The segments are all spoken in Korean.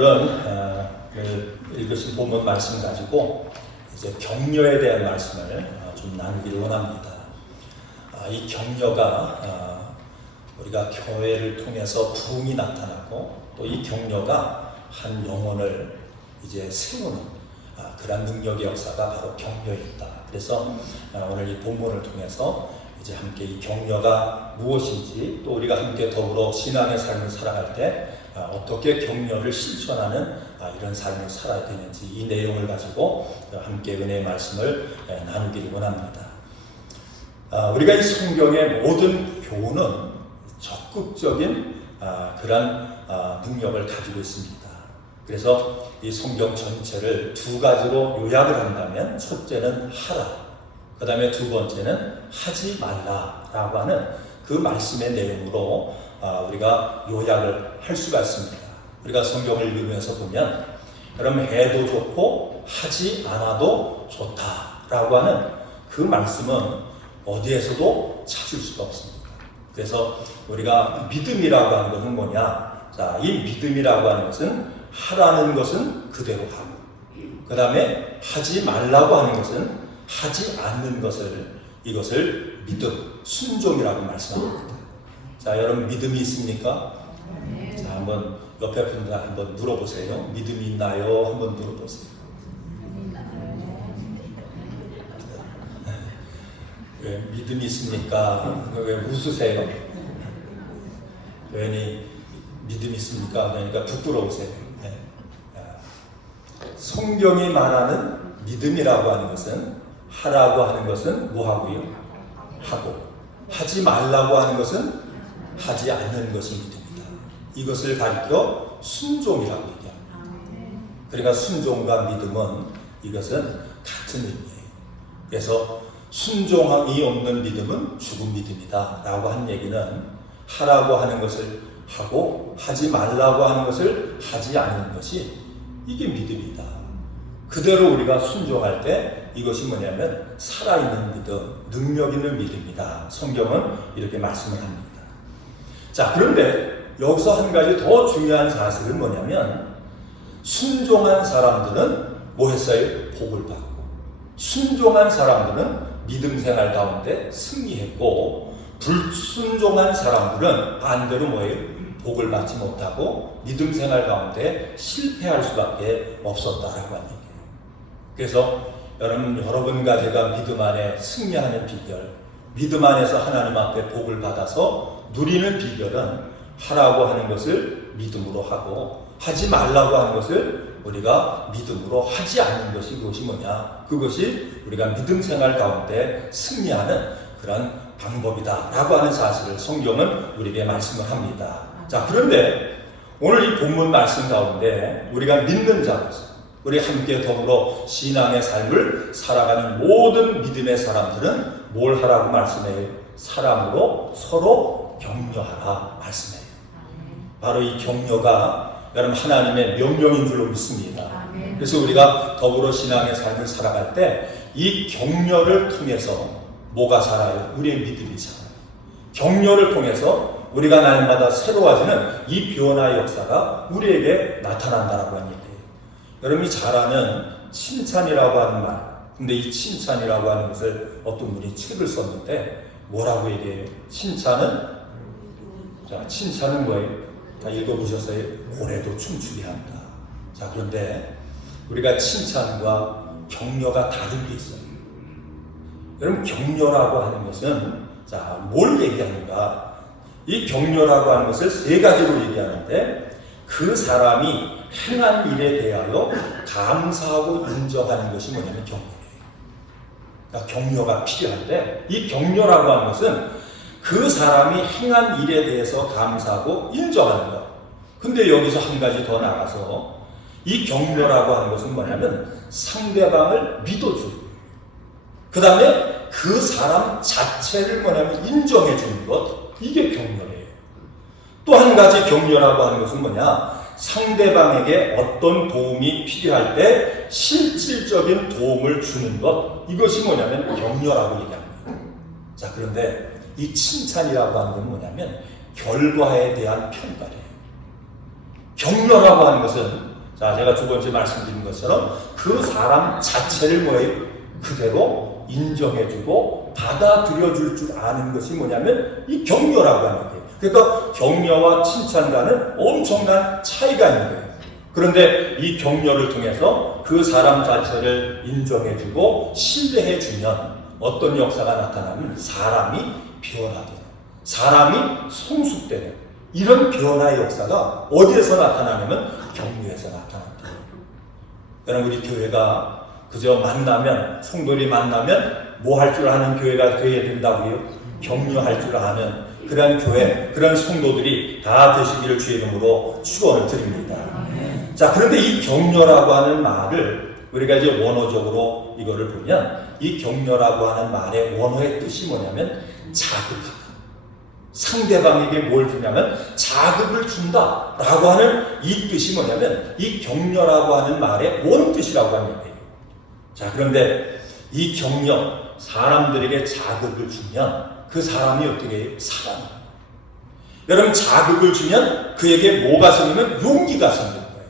오늘은 읽으신 본문 말씀 가지고 이제 격려에 대한 말씀을 좀 나누기를 원합니다. 이 격려가 우리가 교회를 통해서 부흥이 나타나고 또 이 격려가 한 영혼을 이제 세우는 그런 능력의 역사가 바로 격려였다. 그래서 오늘 이 본문을 통해서 이제 함께 이 격려가 무엇인지 또 우리가 함께 더불어 신앙의 삶을 살아갈 때 어떻게 격려를 실천하는 이런 삶을 살아야 되는지 이 내용을 가지고 함께 은혜의 말씀을 나누기를 원합니다. 우리가 이 성경의 모든 교훈은 적극적인 그런 능력을 가지고 있습니다. 그래서 이 성경 전체를 두 가지로 요약을 한다면 첫째는 하라, 그 다음에 두 번째는 하지 말라라고 하는 그 말씀의 내용으로 우리가 요약을 할 수가 있습니다. 우리가 성경을 읽으면서 보면 여러분 해도 좋고 하지 않아도 좋다라고 하는 그 말씀은 어디에서도 찾을 수가 없습니다. 그래서 우리가 믿음이라고 하는 것은 뭐냐? 자, 이 믿음이라고 하는 것은 하라는 것은 그대로 하고, 그 다음에 하지 말라고 하는 것은 하지 않는 이것을 믿음, 순종이라고 말씀합니다. 자, 여러분 믿음이 있습니까? 자, 한번 옆에 분들 한번 물어보세요. 믿음이 있나요? 한번 물어보세요. 왜 믿음이 있습니까? 왜 웃으세요? 괜히 믿음이 있습니까? 그러니까 부끄러우세요. 네. 성경이 말하는 믿음이라고 하는 것은 하라고 하는 것은 뭐 하고요? 하고, 하지 말라고 하는 것은 하지 않는 것이 믿음이다. 이것을 가리켜 순종이라고 얘기합니다. 그러니까 순종과 믿음은 이것은 같은 의미예요. 그래서 순종함이 없는 믿음은 죽은 믿음이다 라고 한 얘기는 하라고 하는 것을 하고 하지 말라고 하는 것을 하지 않는 것이 이게 믿음이다. 그대로 우리가 순종할 때 이것이 뭐냐면 살아있는 믿음, 능력 있는 믿음이다. 성경은 이렇게 말씀을 합니다. 자, 그런데 여기서 한 가지 더 중요한 사실은 뭐냐면 순종한 사람들은 뭐 했어요? 복을 받고, 순종한 사람들은 믿음 생활 가운데 승리했고, 불순종한 사람들은 반대로 뭐예요? 복을 받지 못하고 믿음 생활 가운데 실패할 수밖에 없었다라고 하는 얘기예요. 그래서 여러분과 제가 믿음 안에 승리하는 비결, 믿음 안에서 하나님 앞에 복을 받아서 누리는 비결은 하라고 하는 것을 믿음으로 하고 하지 말라고 하는 것을 우리가 믿음으로 하지 않는 것이 그것이 뭐냐? 그것이 우리가 믿음 생활 가운데 승리하는 그런 방법이다라고 하는 사실을 성경은 우리에게 말씀을 합니다. 자, 그런데 오늘 이 본문 말씀 가운데 우리가 믿는 자로서 우리 함께 더불어 신앙의 삶을 살아가는 모든 믿음의 사람들은 뭘 하라고 말씀해요? 사람으로 서로 격려하라 말씀해요. 바로 이 격려가 여러분 하나님의 명령인 줄로 믿습니다. 그래서 우리가 더불어 신앙의 삶을 살아갈 때 이 격려를 통해서 뭐가 살아요? 우리의 믿음이 살아요. 격려를 통해서 우리가 날마다 새로워지는 이 변화의 역사가 우리에게 나타난다라고 하는 얘기예요. 여러분이 잘 아는 칭찬이라고 하는 말, 근데 이 칭찬이라고 하는 것을 어떤 분이 책을 썼는데 뭐라고 얘기해요? 칭찬은 뭐예요? 다 읽어보셨어요? 고래도 춤추게 한다. 자, 그런데 우리가 칭찬과 격려가 다른 게 있어요. 여러분, 격려라고 하는 것은 뭘 얘기하는가? 이 격려라고 하는 것을 세 가지로 얘기하는데 그 사람이 행한 일에 대하여 감사하고 인정하는 것이 뭐냐면 격려예요. 그러니까 격려가 필요한데 이 격려라고 하는 것은 그 사람이 행한 일에 대해서 감사하고 인정하는 것. 근데 여기서 한 가지 더 나가서 이 격려라고 하는 것은 뭐냐면 상대방을 믿어주고 그 다음에 그 사람 자체를 뭐냐면 인정해 주는 것. 이게 격려예요. 또 한 가지 격려라고 하는 것은 뭐냐? 상대방에게 어떤 도움이 필요할 때 실질적인 도움을 주는 것. 이것이 뭐냐면 격려라고 얘기합니다. 자, 그런데 이 칭찬이라고 하는 건 뭐냐면 결과에 대한 평가래요. 격려라고 하는 것은 자, 제가 두 번째 말씀드린 것처럼 그 사람 자체를 뭐예요? 그대로 인정해주고 받아들여줄 줄 아는 것이 뭐냐면 이 격려라고 하는 거예요. 그러니까 격려와 칭찬과는 엄청난 차이가 있는 거예요. 그런데 이 격려를 통해서 그 사람 자체를 인정해주고 신뢰해주면 어떤 역사가 나타나면 사람이 변화되는, 사람이 성숙되는 이런 변화의 역사가 어디에서 나타나냐면 격려에서 나타납니다. 여러분, 우리 교회가 그저 만나면, 성도들이 만나면 뭐 할 줄 아는 교회가 되어야 된다고요? 격려할 줄 아는 그런 교회, 그런 성도들이 다 되시기를 주의 이름으로 축원을 드립니다. 자, 그런데 이 격려라고 하는 말을 우리가 이제 원어적으로 이거를 보면 이 격려라고 하는 말의 원어의 뜻이 뭐냐면 자극하다. 상대방에게 뭘 주냐면 자극을 준다라고 하는 이 뜻이 뭐냐면 이 격려라고 하는 말의 원뜻이라고 하는 거예요. 자, 그런데 이 격려, 사람들에게 자극을 주면 그 사람이 어떻게 해요? 살아나요. 여러분, 자극을 주면 그에게 뭐가 생기면 용기가 생기는 거예요.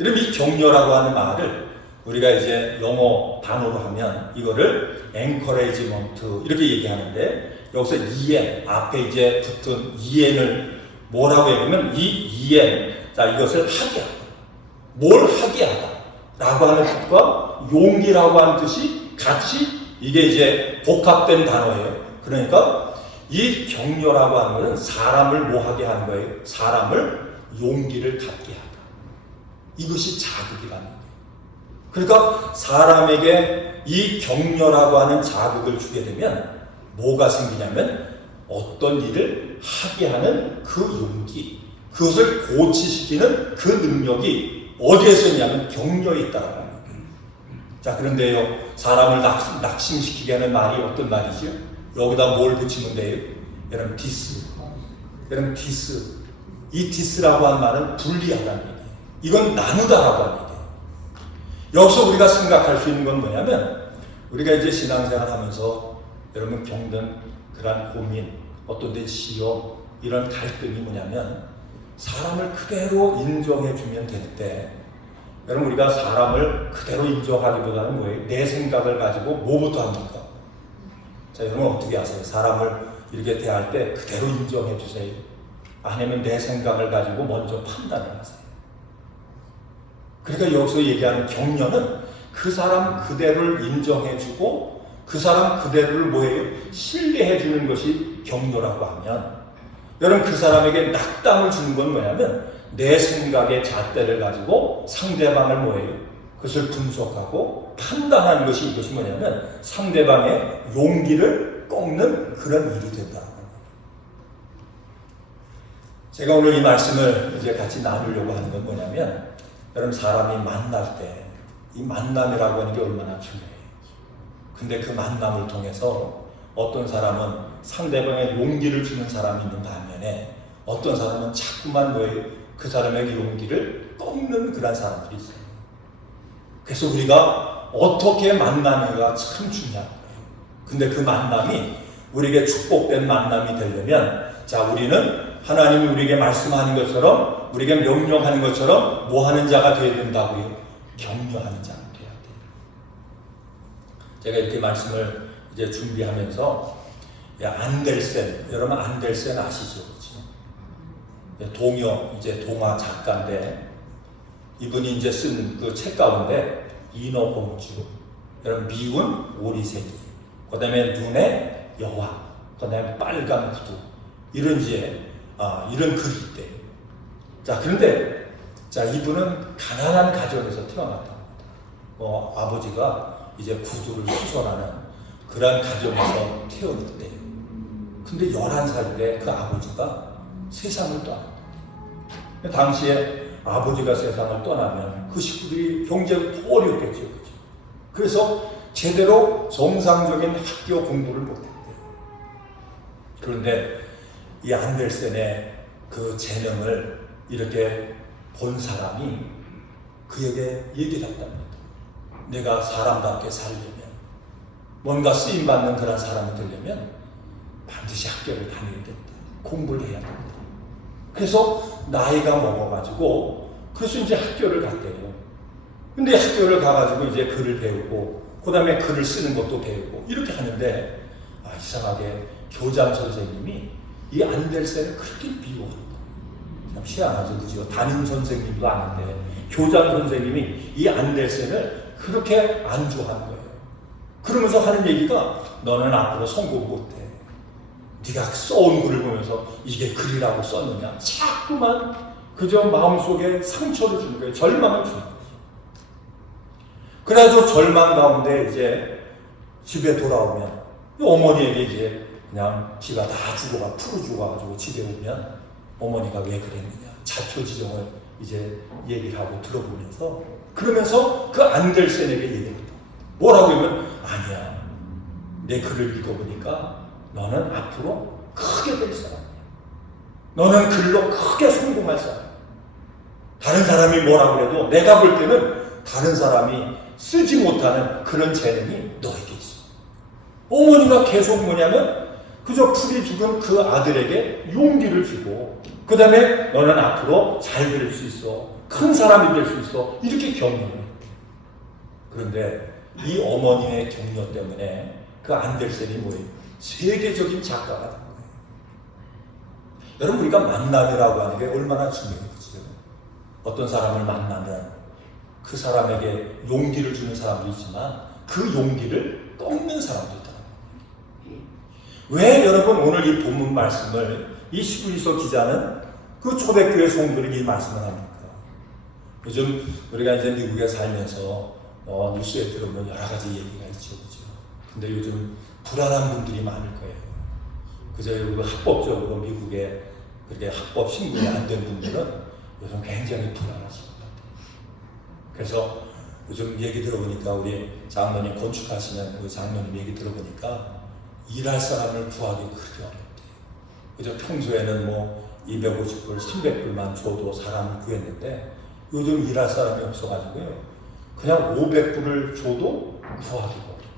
여러분, 이 격려라고 하는 말을 우리가 이제 영어 단어로 하면 이거를 encouragement 이렇게 얘기하는데 여기서 EN 앞에 이제 붙은 EN을 뭐라고 얘기하면 이 EN, 자, 이것을 하게 하다, 뭘 하게 하다 라고 하는 뜻과 용기라고 하는 뜻이 같이 이게 이제 복합된 단어예요. 그러니까 이 격려라고 하는 것은 사람을 뭐 하게 하는 거예요? 사람을 용기를 갖게 하다. 이것이 자극이라는 거예요. 그러니까 사람에게 이 격려라고 하는 자극을 주게 되면 뭐가 생기냐면 어떤 일을 하게 하는 그 용기, 그것을 고치시키는 그 능력이 어디에서 있냐면 격려에 있다라고 하는 거예요. 자, 그런데요, 사람을 낙심시키게 하는 말이 어떤 말이죠? 여기다 뭘 붙이면 돼요? 여러분, 디스. 여러분, 디스. 이 디스라고 하는 말은 분리하다는 얘기예요. 이건 나누다라고 하는 얘기예요. 여기서 우리가 생각할 수 있는 건 뭐냐면 우리가 이제 신앙생활 하면서 여러분 겪는 그런 고민, 어떤 데 시험, 이런 갈등이 뭐냐면 사람을 그대로 인정해주면 될 때, 여러분, 우리가 사람을 그대로 인정하기보다는 뭐예요? 내 생각을 가지고 뭐부터 합니까? 자, 여러분 어떻게 하세요? 사람을 이렇게 대할 때 그대로 인정해주세요? 아니면 내 생각을 가지고 먼저 판단을 하세요? 그러니까 여기서 얘기하는 격려는 그 사람 그대로를 인정해주고 그 사람 그대로를 뭐예요? 신뢰해주는 것이 격려라고 하면, 여러분 그 사람에게 낙담을 주는 건 뭐냐면 내 생각의 잣대를 가지고 상대방을 뭐예요? 그것을 분석하고 판단하는 것이, 이것이 뭐냐면 상대방의 용기를 꺾는 그런 일이 된다는 거예요. 제가 오늘 이 말씀을 이제 같이 나누려고 하는 건 뭐냐면, 여러분 사람이 만날 때 이 만남이라고 하는 게 얼마나 중요해요. 근데 그 만남을 통해서 어떤 사람은 상대방의 용기를 주는 사람이 있는 반면에 어떤 사람은 자꾸만 뭐예요? 그 사람에게 용기를 꺾는 그런 사람들이 있어요. 그래서 우리가 어떻게 만나느냐가 참 중요한 거예요. 근데 그 만남이 우리에게 축복된 만남이 되려면, 자, 우리는 하나님이 우리에게 말씀하는 것처럼, 우리에게 명령하는 것처럼 뭐 하는 자가 되어야 된다고요? 격려하는 자가 되어야 돼요. 제가 이렇게 말씀을 이제 준비하면서 안델센, 여러분 안델센 아시죠? 그렇죠? 동요, 이제 동화 작가인데 이분이 이제 쓴 그 책 가운데 인어공주, 여러분 미운 오리새끼, 그 다음에 눈의 여왕, 그 다음에 빨간 구두, 이런 이제 이런 글이 있대요. 자, 그런데 자, 이분은 가난한 가정에서 태어났답니다. 아버지가 이제 구두를 수선하는 그런 가정에서 태어났대요. 근데 11살 때 그 아버지가 세상을 떠났대요. 당시에 아버지가 세상을 떠나면 그 식구들이 경제가 더 어렵겠죠. 그렇죠? 그래서 제대로 정상적인 학교 공부를 못했대요. 그런데 이 안델센의 그 재능을 이렇게 본 사람이 그에게 얘기를 했답니다. 내가 사람답게 살려면, 뭔가 쓰임받는 그런 사람이 되려면 반드시 학교를 다녀야 된다. 공부를 해야 된다. 그래서 나이가 먹어가지고 그 그래서 이제 학교를 갔대요. 근데 학교를 가가지고 이제 글을 배우고, 그 다음에 글을 쓰는 것도 배우고, 이렇게 하는데, 이상하게 교장 선생님이 이 안델센을 그렇게 미워하는 거예요. 참 희한하죠, 그죠? 담임 선생님도 아는데, 교장 선생님이 이 안델센을 그렇게 안 좋아하는 거예요. 그러면서 하는 얘기가, 너는 앞으로 성공 못해. 네가 써온 글을 보면서 이게 글이라고 썼느냐. 자꾸만 그저 마음속에 상처를 주는 거예요. 절망을 주는 거예요. 그래서 절망 가운데 이제 집에 돌아오면 어머니에게 이제 그냥 지가 다 풀어 죽어가지고 집에 오면 어머니가 왜 그랬느냐. 자초지종을 이제 얘기를 하고 들어보면서 그러면서 그 안델센에게 얘기합니다. 뭐라고 하면 아니야. 내 글을 읽어보니까 너는 앞으로 크게 될 사람이야. 너는 글로 크게 성공할 사람이야. 다른 사람이 뭐라고 해도 내가 볼 때는 다른 사람이 쓰지 못하는 그런 재능이 너에게 있어. 어머니가 계속 뭐냐면 그저 풀이 죽은 그 아들에게 용기를 주고 그 다음에 너는 앞으로 잘 될 수 있어. 큰 사람이 될 수 있어. 이렇게 격려를 했대. 그런데 이 어머니의 격려 때문에 그 안델센이 뭐예요? 세계적인 작가가 된 거예요. 여러분, 우리가 만남이라고 하는 게 얼마나 중요해요. 어떤 사람을 만나면 그 사람에게 용기를 주는 사람도 있지만 그 용기를 꺾는 사람도 있다는 거예요. 왜 여러분 오늘 이 본문 말씀을 이 히브리서 기자는 그 초대교회 성도들에게 이 말씀을 합니까? 요즘 우리가 이제 미국에 살면서 뉴스에 들으면 여러 가지 얘기가 있죠. 그죠? 근데 요즘 불안한 분들이 많을 거예요. 그저 합법적으로 미국에 그렇게 합법 신분이 안 된 분들은 요즘 굉장히 불안하실 것 같아요. 그래서 요즘 얘기 들어보니까 우리 장로님 건축하시는 그 장로님 얘기 들어보니까 일할 사람을 구하기 그렇게 어렵대요. 그저 평소에는 뭐 250불, 300불만 줘도 사람을 구했는데 요즘 일할 사람이 없어가지고요. 그냥 500불을 줘도 구하기가 어렵대요.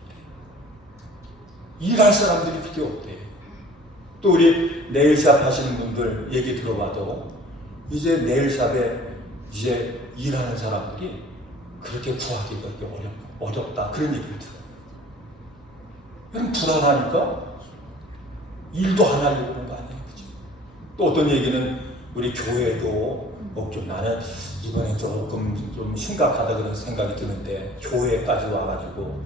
일할 사람들이 그렇게 없대요. 또 우리 네일샵 하시는 분들 얘기 들어봐도 이제 네일샵에 이제 일하는 사람들이 그렇게 구하기가 그렇게 어렵다. 그런 얘기를 들어요. 그럼 불안하니까 일도 안 하려고 하는 거 아니에요. 그죠? 또 어떤 얘기는 우리 교회도 좀 나는 이번에 조금 좀 심각하다 그런 생각이 드는데 교회까지 와가지고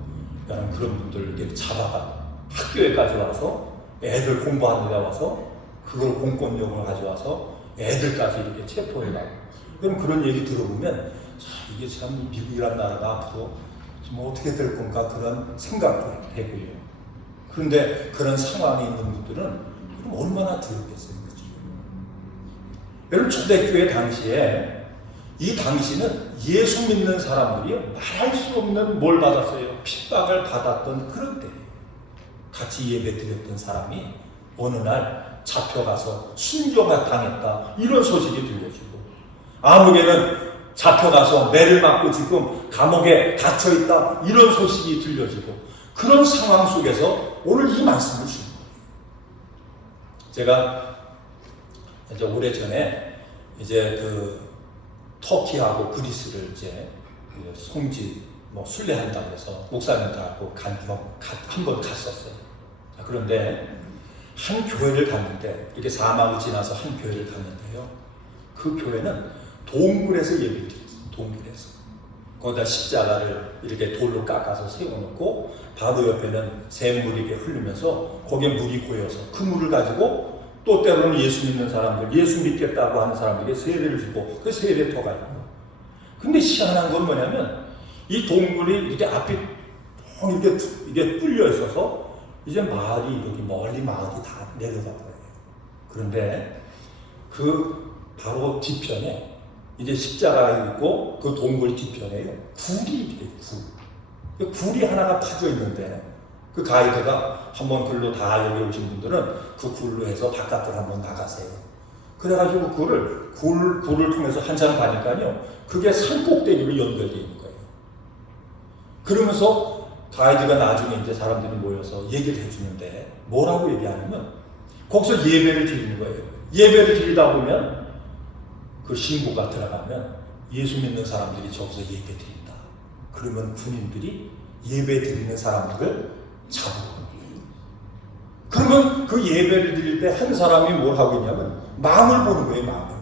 그런 분들 이렇게 잡아가 학교에까지 와서 애들 공부하는 데 와서 그걸 공권력을 가져와서 애들까지 이렇게 체포해가고 그럼 그런 얘기 들어보면 이게 참 미국이란 나라가 앞으로 좀 어떻게 될 건가 그런 생각도 되고요. 그런데 그런 상황에 있는 분들은 그럼 얼마나 두렵겠어요. 그렇죠? 여러분 초대교회 당시에 이 당시는 예수 믿는 사람들이 말할 수 없는 뭘 받았어요. 핍박을 받았던 그런 때예요. 같이 예배 드렸던 사람이 어느 날 잡혀가서 순교가 당했다 이런 소식이 들려지고 아무개는 잡혀가서 매를 맞고 지금 감옥에 갇혀있다 이런 소식이 들려지고 그런 상황 속에서 오늘 이 말씀을 주는 거예요. 제가 이제 오래전에 이제 그 터키하고 그리스를 이제 송지 순례한다고 해서 목사님들하고 한번 갔었어요. 그런데 한 교회를 갔는데 이렇게 사막을 지나서 한 교회를 갔는데요. 그 교회는 동굴에서 예배를 드렸어요. 동굴에서. 거기다 십자가를 이렇게 돌로 깎아서 세워놓고 바로 옆에는 샘물이 이렇게 흐르면서 거기에 물이 고여서 그 물을 가지고 또 때로는 예수 믿는 사람들, 예수 믿겠다고 하는 사람들에게 세례를 주고 그 세례터가 있고. 근데 희한한 건 뭐냐면 이 동굴이 이렇게 앞이 이게 뚫려 있어서 이제 마을이 여기 멀리 마을이 다 내려다 버려요. 그런데 그 바로 뒤편에 이제 십자가가 있고 그 동굴 뒤편에요. 굴이 있대요. 굴. 굴이 하나가 파져 있는데 그 가이드가 한번 글로 다 여기 오신 분들은 그 굴로 해서 바깥으로 한번 나가세요. 그래가지고 굴을 통해서 한참 가니까요. 그게 산 꼭대기로 연결되어 있는 거예요. 그러면서 가이드가 나중에 이제 사람들이 모여서 얘기를 해주는데 뭐라고 얘기하냐면 거기서 예배를 드리는 거예요. 예배를 드리다 보면 그 신부가 들어가면 예수 믿는 사람들이 저기서 예배 드린다. 그러면 군인들이 예배 드리는 사람들을 잡으러 갑니다. 그러면 그 예배를 드릴 때 한 사람이 뭘 하고 있냐면 망을 보는 거예요, 망을.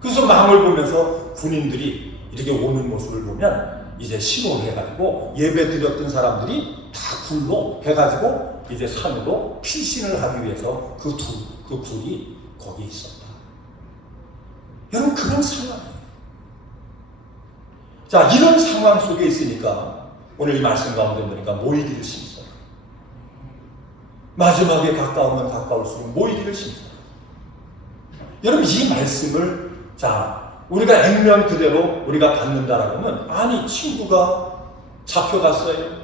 그래서 망을 보면서 군인들이 이렇게 오는 모습을 보면 이제 신호를 해가지고 예배 드렸던 사람들이 다 굴로 해가지고 이제 산으로 피신을 하기 위해서 그 굴이 거기 있었다. 여러분, 그런 상황이에요. 자, 이런 상황 속에 있으니까 오늘 이 말씀 가운데 보니까 모이기를 심어요. 마지막에 가까우면 가까울수록 모이기를 심어요. 여러분, 이 말씀을 우리가 액면 그대로 우리가 받는다라고 하면, 아니, 친구가 잡혀갔어요.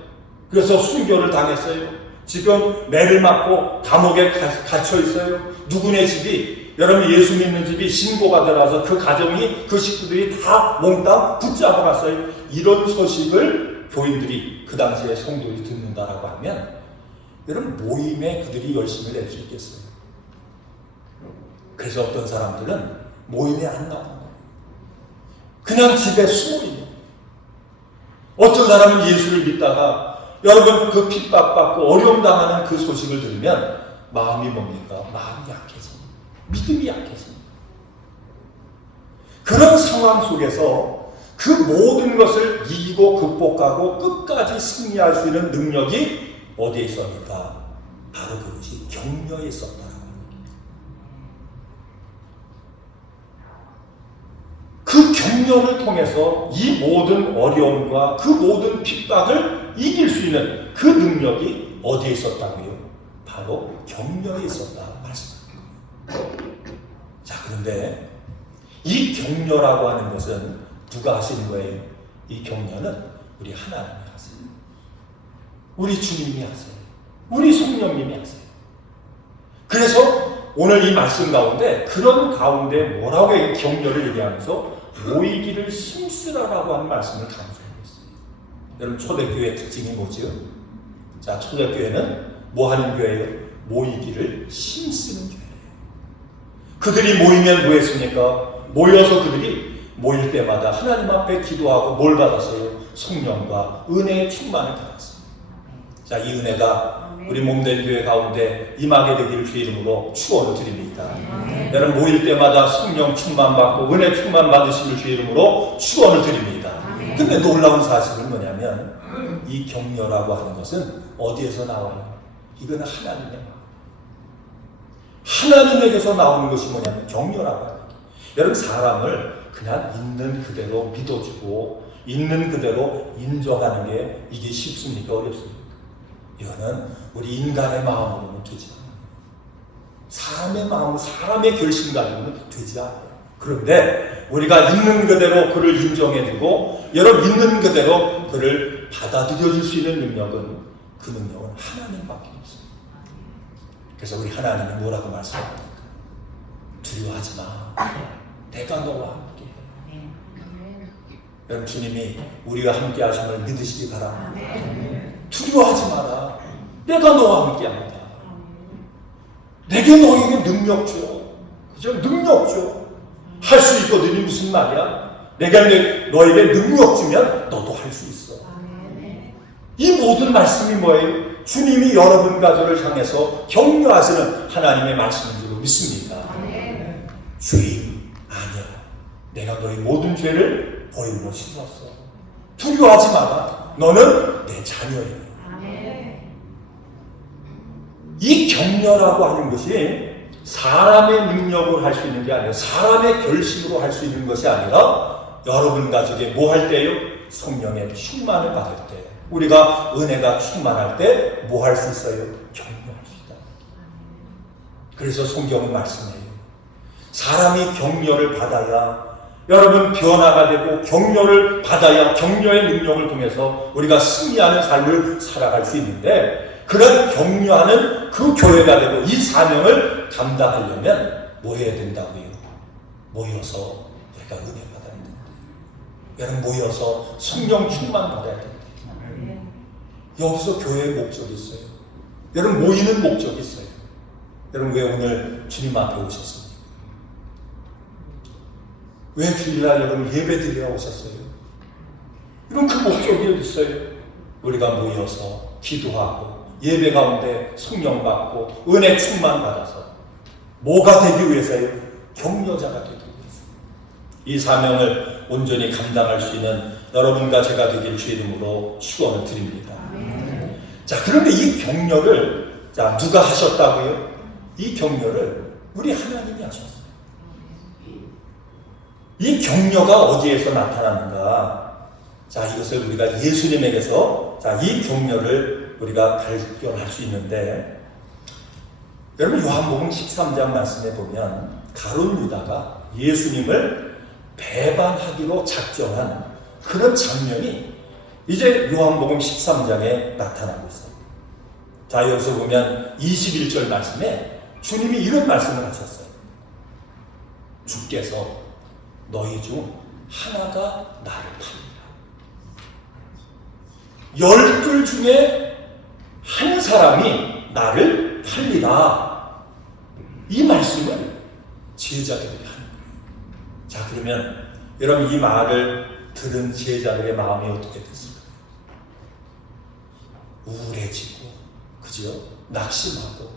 그래서 순교를 당했어요. 지금 매를 맞고 감옥에 갇혀 있어요. 누구네 집이, 여러분, 예수 믿는 집이 신고가 들어와서 그 가정이, 그 식구들이 다 몽땅 붙잡아갔어요. 이런 소식을 교인들이, 그 당시에 성도들이 듣는다라고 하면, 여러분, 모임에 그들이 열심을 낼 수 있겠어요? 그래서 어떤 사람들은 모임에 안 나오는 거예요. 그냥 집에 숨어 있는 거예요. 어떤 사람은 예수를 믿다가 여러분 그 핍박받고 어려움 당하는 그 소식을 들으면 마음이 뭡니까? 마음이 약해집니다. 믿음이 약해집니다. 그런 상황 속에서 그 모든 것을 이기고 극복하고 끝까지 승리할 수 있는 능력이 어디에 있습니까? 바로 그것이 격려에 있었다라고 합니다. 그 격려를 통해서 이 모든 어려움과 그 모든 핍박을 이길 수 있는 그 능력이 어디에 있었다고요? 바로 격려에 있었다 말씀합니다. 자, 그런데 이 격려라고 하는 것은 누가 하시는 거예요? 이 격려는 우리 하나님이 하세요. 우리 주님이 하세요. 우리 성령님이 하세요. 그래서 오늘 이 말씀 가운데 그런 가운데 뭐라고 격려를 얘기하면서 모이기를 힘쓰라라고 하는 말씀을 강조하고 있어요. 여러분, 초대교회 특징이 뭐죠? 자, 초대교회는 뭐 하는 교회예요? 모이기를 힘쓰는 교회예요. 그들이 모이면 뭐 했습니까? 모여서 그들이 모일 때마다 하나님 앞에 기도하고 뭘 받았어요? 성령과 은혜의 충만을 받았어요. 자, 이 은혜가 우리 몸된 교회 가운데 임하게 되기를 주의 이름으로 축원을 드립니다. 여러분, 모일 때마다 성령 충만 받고 은혜 충만 받으시길 주의 이름으로 축원을 드립니다. 근데 놀라운 사실은 뭐냐면 이 격려라고 하는 것은 어디에서 나와요? 이건 하나님의 마음. 하나님에게서 나오는 것이 뭐냐면 격려라고 하는 거예요. 여러분, 사람을 그냥 있는 그대로 믿어주고 있는 그대로 인정하는 게 이게 쉽습니까? 어렵습니까? 이거는 우리 인간의 마음으로는 되지 않아요. 사람의 마음, 사람의 결심 가지고는 되지 않아요. 그런데 우리가 있는 그대로 그를 인정해주고 여러분 있는 그대로 그를 받아들여줄 수 있는 능력은 그 능력은 하나님밖에 없어요. 그래서 우리 하나님이 뭐라고 말씀합니까? 두려워하지 마. 내가 너와 함께 해. 여러분, 주님이 우리와 함께 하심을 믿으시기 바랍니다. 두려워하지 마라. 내가 너와 함께 합니다. 내게 너에게 능력 줘. 그죠? 능력 줘. 할 수 있거든요. 무슨 말이야? 내가 너에게 능력 주면 너도 할 수 있어. 이 모든 말씀이 뭐예요? 주님이 여러분 가족을 향해서 격려하시는 하나님의 말씀인 줄 믿습니다. 주님, 아니야. 내가 너의 모든 죄를 보혈로 씻었어. 두려워하지 마라. 너는 내 자녀야. 이 격려라고 하는 것이 사람의 능력으로 할 수 있는 게 아니라 사람의 결심으로 할 수 있는 것이 아니라 여러분 가족에 뭐 할 때요? 성령의 충만을 받을 때, 우리가 은혜가 충만할 때 뭐 할 수 있어요? 격려할 수 있다. 그래서 성경은 말씀해요. 사람이 격려를 받아야 여러분 변화가 되고 격려를 받아야 격려의 능력을 통해서 우리가 승리하는 삶을 살아갈 수 있는데, 그런 격려하는 그 교회가 되고 이 사명을 감당하려면 뭐 해야 된다고요? 모여서 우리가 은혜 받아야 된다. 여러분, 모여서 성령 충만 받아야 된다. 여기서 교회의 목적이 있어요. 여러분, 모이는 목적이 있어요. 여러분, 왜 오늘 주님 앞에 오셨습니까? 왜 주일날 여러분 예배 드리러 오셨어요? 이런 그 목적이 어디 있어요? 우리가 모여서 기도하고 예배 가운데 성령 받고 은혜 충만 받아서 뭐가 되기 위해서요? 격려자가 되기 위해서. 이 사명을 온전히 감당할 수 있는 여러분과 제가 되길 주의 이름으로 축원을 드립니다. 자, 그런데 이 격려를 누가 하셨다고요? 이 격려를 우리 하나님이 하셨어요. 이 격려가 어디에서 나타나는가? 자, 이것을 우리가 예수님에게서 이 격려를 우리가 발견할 수 있는데, 여러분 요한복음 13장 말씀에 보면 가룟 유다가 예수님을 배반하기로 작정한 그런 장면이 이제 요한복음 13장에 나타나고 있어요. 자, 여기서 보면 21절 말씀에 주님이 이런 말씀을 하셨어요. 주께서 너희 중 하나가 나를 팔리라. 12 중에 한 사람이 나를 팔리라. 이 말씀을 제자들에게 하는 거예요. 자, 그러면 여러분 이 말을 들은 제자들의 마음이 어떻게 됐을까요? 우울해지고, 그죠? 낙심하고,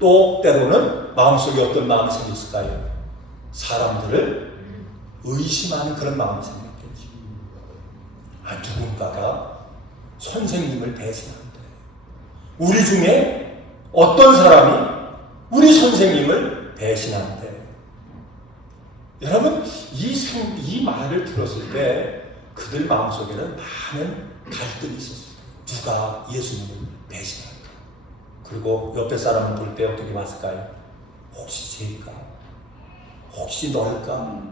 또 때로는 마음속에 어떤 마음이 생겼을까요? 사람들을 의심하는 그런 마음이 생겼겠죠. 누군가가 선생님을 배신한대. 우리 중에 어떤 사람이 우리 선생님을 배신한대. 여러분, 이 말을 들었을 때 그들 마음속에는 많은 갈등이 있었어요. 누가 예수님을 배신할까? 그리고 옆에 사람을 볼 때 어떻게 봤을까요? 혹시 쟤일까? 혹시 너일까?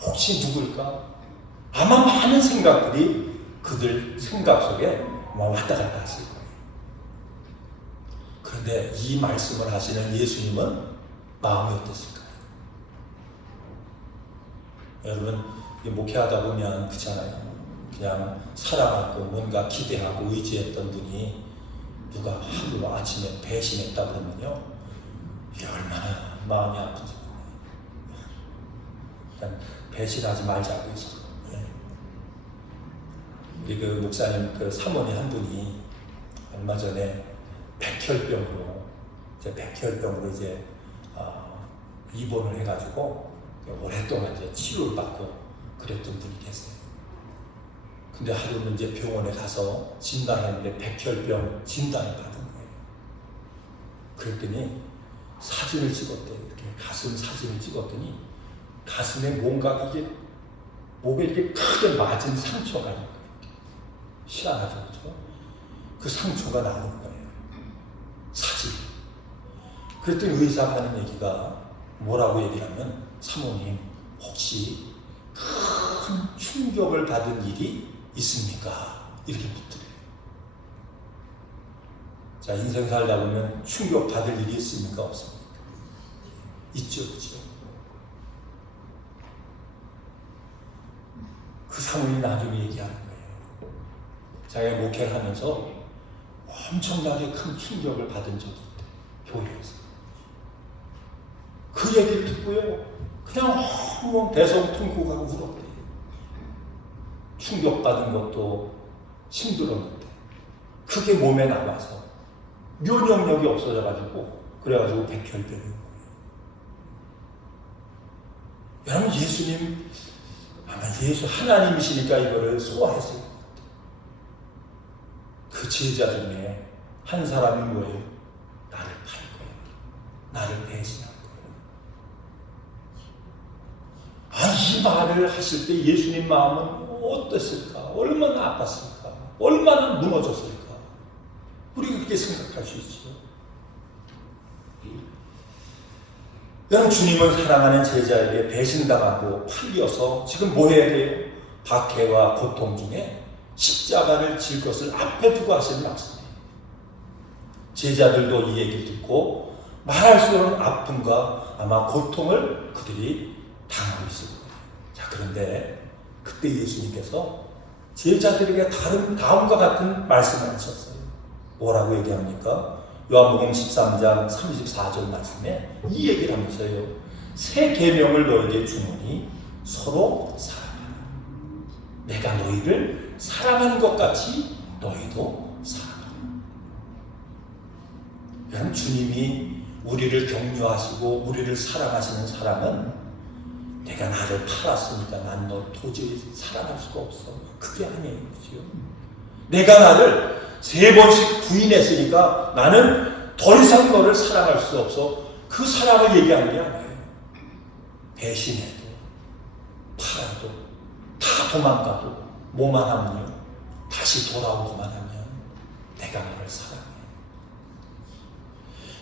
혹시 누굴까? 아마 많은 생각들이 그들 생각 속에 왔다 갔다 하실 거예요. 그런데 이 말씀을 하시는 예수님은 마음이 어땠을까요? 여러분, 목회하다 보면 그렇잖아요. 그냥 사랑하고 뭔가 기대하고 의지했던 분이 누가 하루 아침에 배신했다 그러면요, 이게 얼마나 마음이 아픈지. 일단 배신하지 말자고 해서. 우리 그 목사님 그 사모님 한 분이 얼마 전에 백혈병으로 이제 입원을 해가지고 오랫동안 이제 치료를 받고 그랬던 분이 계세요. 근데 하루는 이제 병원에 가서 진단했는데 백혈병 진단을 받은 거예요. 그랬더니 사진을 찍었대요. 이렇게 가슴 사진을 찍었더니 가슴에 뭔가 이게 목에 이렇게 크게 맞은 상처가 있는 거예요. 희한하죠, 그렇죠? 그 상처가 나오는 거예요. 사진. 그랬더니 의사가 하는 얘기가 뭐라고 얘기하면, 사모님 혹시 큰 충격을 받은 일이 있습니까? 이렇게 묻더래요. 자, 인생 살다 보면 충격 받을 일이 있습니까? 없습니까? 있죠, 그렇죠? 그 사모님이 나중에 얘기하는 거예요. 자기가 목회를 하면서 엄청나게 큰 충격을 받은 적이 있대, 교회에서. 그 얘기를 듣고요, 그냥 엉엉 대성통곡하고 울었대요. 충격받은 것도 힘들었는데 그게 몸에 남아서 면역력이 없어져가지고 그래가지고 백혈병이 온 거예요. 여러분, 예수님 아마 예수 하나님이시니까 이거를 소화했을 것 같아요. 그 제자 중에 한 사람이 뭐예요? 나를 팔 거예요. 나를 배신할 거예요. 이 말을 하실 때 예수님 마음은 어땠을까? 얼마나 아팠을까? 얼마나 무너졌을까? 우리가 그렇게 생각할 수 있죠. 여러분, 주님을 사랑하는 제자에게 배신당하고 팔려서 지금 뭐 해야 돼요? 박해와 고통 중에 십자가를 질 것을 앞에 두고 하시는 말씀이에요. 제자들도 이 얘기를 듣고 말할 수 없는 아픔과 아마 고통을 그들이 당하고 있을 거예요. 자, 그런데 그때 예수님께서 제자들에게 다음과 같은 말씀을 하셨어요. 뭐라고 얘기합니까? 요한복음 13장 34절 말씀에 이 얘기를 하면서요, 새 계명을 너에게 주노니 서로 사랑하라. 내가 너희를 사랑한 것 같이 너희도 사랑하라. 여러분, 주님이 우리를 격려하시고 우리를 사랑하시는 사랑은 내가 나를 팔았으니까 난 너 도저히 사랑할 수가 없어, 그게 아니에요. 내가 나를 3번씩 부인했으니까 나는 더 이상 너를 사랑할 수 없어, 그 사랑을 얘기하는 게 아니에요. 배신해도 팔아도 다 도망가도 뭐만 하면요, 다시 돌아오기만 하면 내가 너를 사랑해.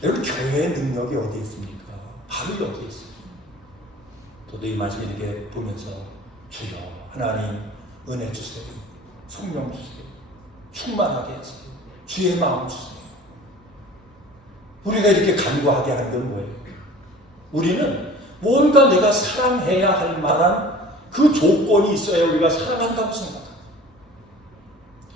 여러분, 교회의 능력이 어디에 있습니까? 바로 여기에 있어요. 저도 이 말씀 이렇게 보면서 주여 하나님 은혜 주세요, 성령 주세요, 충만하게 하세요, 주의 마음 주세요. 우리가 이렇게 간구하게 하는 건 뭐예요? 우리는 뭔가 내가 사랑해야 할 만한 그 조건이 있어야 우리가 사랑한다고 생각합니다.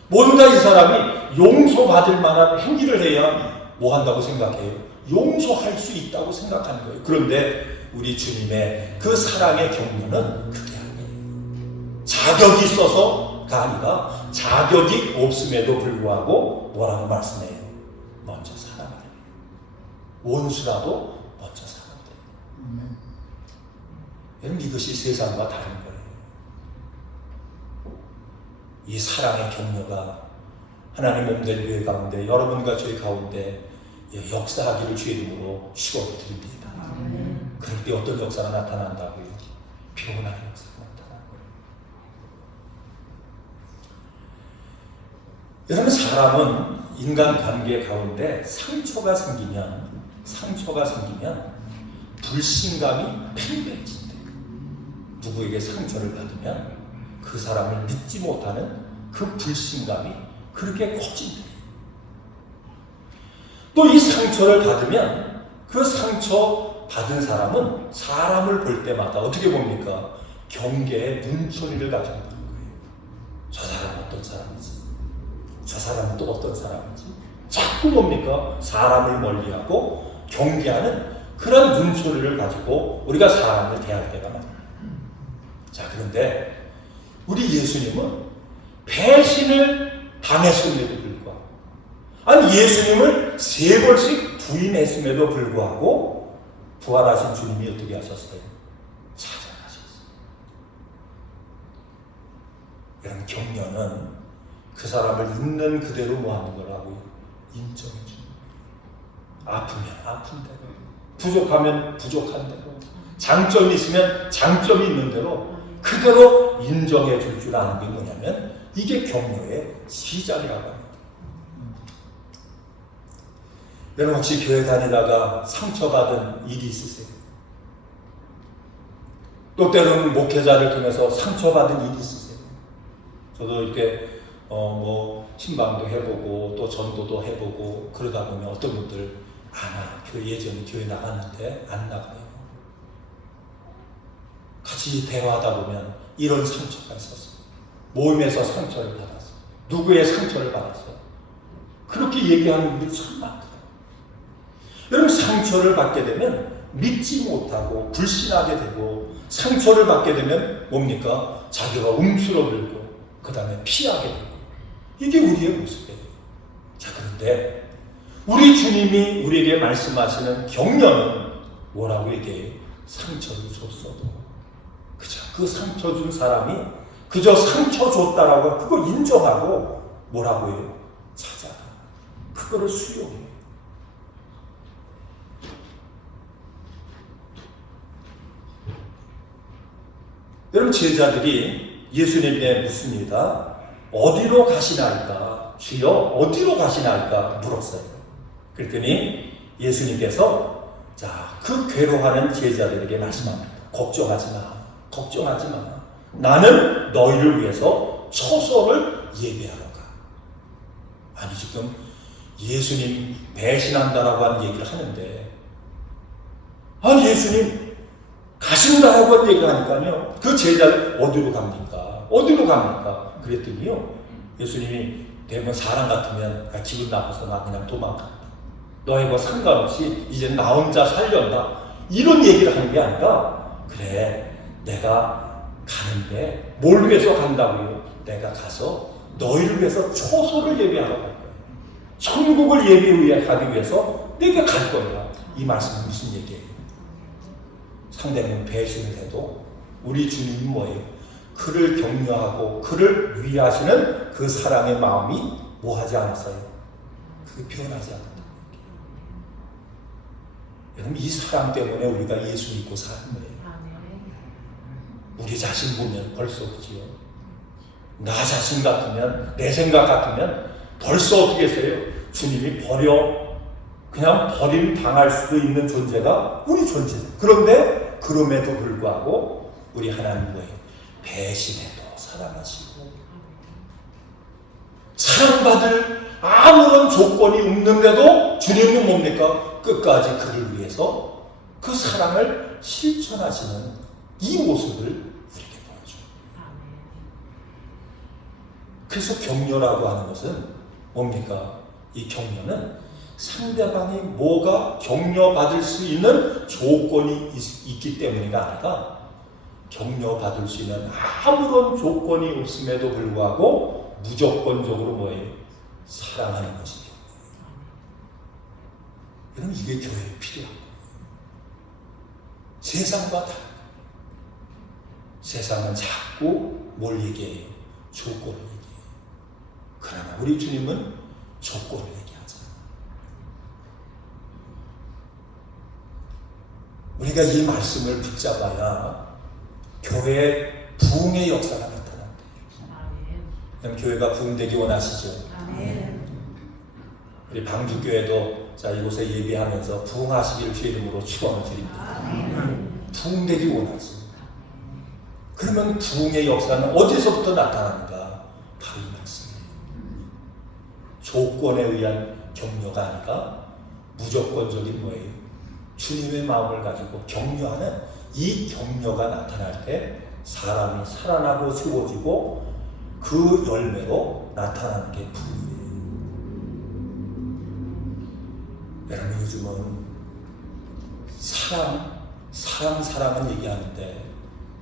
뭔가 이 사람이 용서받을 만한 행위를 해야 뭐 한다고 생각해요? 용서할 수 있다고 생각하는 거예요. 그런데 우리 주님의 그 사랑의 격려는 그게 아니에요. 자격이 있어서가 아니라 자격이 없음에도 불구하고 뭐라고 말씀해요? 먼저 사랑하라. 원수라도 먼저 사랑하라. 여러분, 이것이 세상과 다른 거예요. 이 사랑의 격려가 하나님 몸된 교회 가운데, 여러분과 저희 가운데 역사하기를 주의 이름으로 축원드립니다. 그럴 때 어떤 역사가 나타난다고요? 피곤한 역사가 나타나는 거예요. 여러분, 사람은 인간관계 가운데 상처가 생기면 불신감이 팽배해진대요. 누구에게 상처를 받으면 그 사람을 믿지 못하는 그 불신감이 그렇게 커진대요. 또 이 상처를 받으면 그 상처 받은 사람은 사람을 볼 때마다 어떻게 봅니까? 경계의 눈초리를 가지고 보는 거예요. 저 사람은 어떤 사람이지? 저 사람은 또 어떤 사람이지? 자꾸 뭡니까? 사람을 멀리하고 경계하는 그런 눈초리를 가지고 우리가 사람을 대할 때가 많아요. 자, 그런데 우리 예수님은 배신을 당했음에도 불구하고, 아니 예수님을 3번씩 부인했음에도 불구하고 부활하신 주님이 어떻게 하셨어요? 찾아가셨어요. 이런 격려는 그 사람을 있는 그대로 뭐 하는 거라고요? 인정해 주는 거예요. 아프면 아픈 대로, 부족하면 부족한 대로, 장점이 있으면 장점이 있는 대로 그대로 인정해 줄 줄 아는 게 뭐냐면 이게 격려의 시작이라고 합니다. 여러분, 혹시 교회 다니다가 상처받은 일이 있으세요? 또 때로는 목회자를 통해서 상처받은 일이 있으세요? 저도 이렇게 신방도 해보고 또 전도도 해보고 그러다 보면 어떤 분들 예전에 교회 나갔는데 안 나가요. 같이 대화하다 보면 이런 상처가 있었어요. 모임에서 상처를 받았어요. 누구의 상처를 받았어요. 그렇게 얘기하는 분들이 참 많더라고요. 여러분, 상처를 받게 되면 믿지 못하고 불신하게 되고, 상처를 받게 되면 뭡니까? 자기가 움츠러들고 그 다음에 피하게 되고, 이게 우리의 모습이에요. 자, 그런데 우리 주님이 우리에게 말씀하시는 격려는 뭐라고 얘기해요? 상처를 줬어도 그저 그 상처 준 사람이 그저 상처 줬다라고 그거 인정하고 뭐라고 해요? 찾아가. 그거를 수용해요. 여러분, 제자들이 예수님께 묻습니다. 어디로 가시나이까? 주여, 어디로 가시나이까? 물었어요. 그랬더니 예수님께서 그 괴로워하는 제자들에게 말씀합니다. 걱정하지 마. 나는 너희를 위해서 처소를 예비하러 가. 아니, 지금 예수님 배신한다라고 하는 얘기를 하는데, 아니 예수님 가신다라고 하는 얘기를 하니까요, 그 제자를 어디로 갑니까? 그랬더니요, 예수님이 대부분 사람 같으면 기분 나빠서 나 그냥 도망간다, 너희와 상관없이 이제 나 혼자 살련다, 이런 얘기를 하는 게 아니라, 그래 내가 가는데 뭘 위해서 간다고요? 내가 가서 너희를 위해서 초소를 예비하러 갈 거야. 천국을 예비하기 위해서 내가 갈 거야. 이 말씀은 무슨 얘기예요? 상대는 배신을 해도 우리 주님이 뭐예요? 그를 격려하고 그를 위하시는 그 사랑의 마음이 뭐하지 않았어요? 그게 변하지 않았다. 여러분, 이 사랑 때문에 우리가 예수 믿고 사는 거예요. 우리 자신 보면 벌써 그지요. 나 자신 같으면, 내 생각 같으면 벌써 어떻게 했어요? 주님이 그냥 버림당할 수도 있는 존재가 우리 존재다. 그런데 그럼에도 불구하고 우리 하나님 뭐예요? 배신해도 사랑하시고, 사랑받을 아무런 조건이 없는데도 주님은 뭡니까? 끝까지 그를 위해서 그 사랑을 실천하시는 이 모습을 우리에게 보여줘요. 그래서 격려라고 하는 것은 뭡니까? 이 격려는 상대방이 뭐가 격려받을 수 있는 조건이 있기 때문이가 아니라 격려받을 수 있는 아무런 조건이 없음에도 불구하고 무조건적으로 뭐예요? 사랑하는 것이죠. 여러분, 이게 교회에 필요한 거예요. 세상과 다른 거예요. 세상은 자꾸 뭘 얘기해요? 조건을 얘기해요. 그러나 우리 주님은 조건을 얘기하잖아요. 우리가 이 말씀을 붙잡아야 교회의 부흥의 역사가 나타난대요. 그럼 교회가 부흥되기 원하시죠? 우리 방주교회도 자, 이곳에 예비하면서 부흥하시기를 주의 이름으로 축원을 드립니다. 부흥되기 원하죠. 그러면 부흥의 역사는 어디서부터 나타나는가? 바로 이 말씀이에요. 조건에 의한 격려가 아니라 무조건적인 뭐예요? 주님의 마음을 가지고 격려하는 이 격려가 나타날 때 사람이 살아나고 세워지고 그 열매로 나타나는 게 부흥이에요. 여러분, 요즘은 사랑은 얘기하는데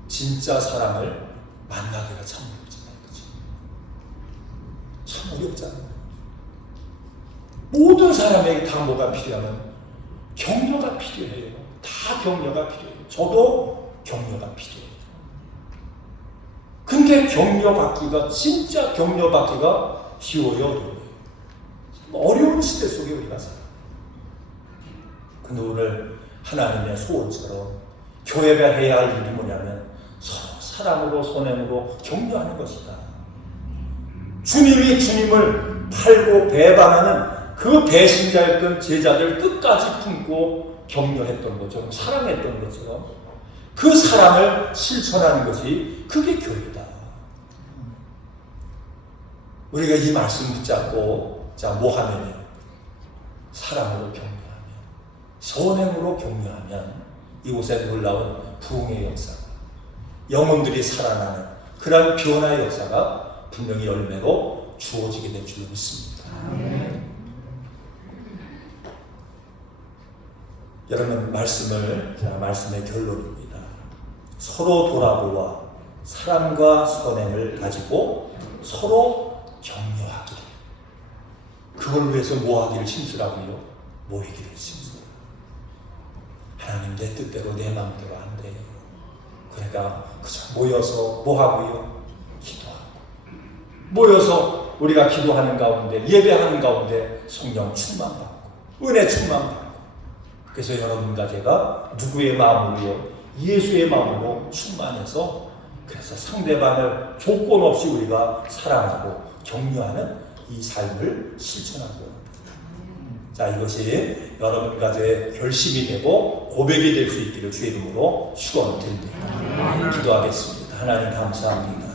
진짜 사랑을 만나기가 참 어렵잖아요. 그치? 참 어렵잖아요. 모든 사람에게 다 뭐가 필요하면 격려가 필요해요. 다 격려가 필요해요. 저도 격려가 필요해요. 근데 격려받기가, 진짜 격려받기가 쉬워요, 어려워요? 어려운 시대 속에 우리가 살아요. 근데 오늘 하나님의 소원처럼 교회가 해야 할 일이 뭐냐면 서로 사랑으로 손행으로 격려하는 것이다. 주님이 주님을 팔고 배반하는 그 배신자였던 제자들 끝까지 품고 격려했던 것처럼, 사랑했던 것처럼 그 사랑을 실천하는 것이 그게 교회다. 우리가 이 말씀 붙잡고 자, 뭐 하면요? 사랑으로 격려하면, 선행으로 격려하면 이곳에 놀라운 부흥의 역사가, 영혼들이 살아나는 그런 변화의 역사가 분명히 열매로 주어지게 될 줄 믿습니다. 여러분, 말씀의 결론입니다. 서로 돌아보아 사랑과 선행을 가지고 서로 격려하기를, 그걸 위해서 뭐 하기를 심수라고요? 모이기를 심수. 하나님, 내 뜻대로 내 마음대로 안 돼요. 그러니까 그저 모여서 뭐 하고요? 기도하고. 모여서 우리가 기도하는 가운데, 예배하는 가운데 성령 충만받고 은혜 충만받고, 그래서 여러분과 제가 누구의 마음으로요? 예수의 마음으로 충만해서, 그래서 상대방을 조건 없이 우리가 사랑하고 격려하는 이 삶을 실천하고 합니다. 자, 이것이 여러분과 저의 결심이 되고 고백이 될 수 있기를 주의 이름으로 축원을 드립니다. 기도하겠습니다. 하나님, 감사합니다.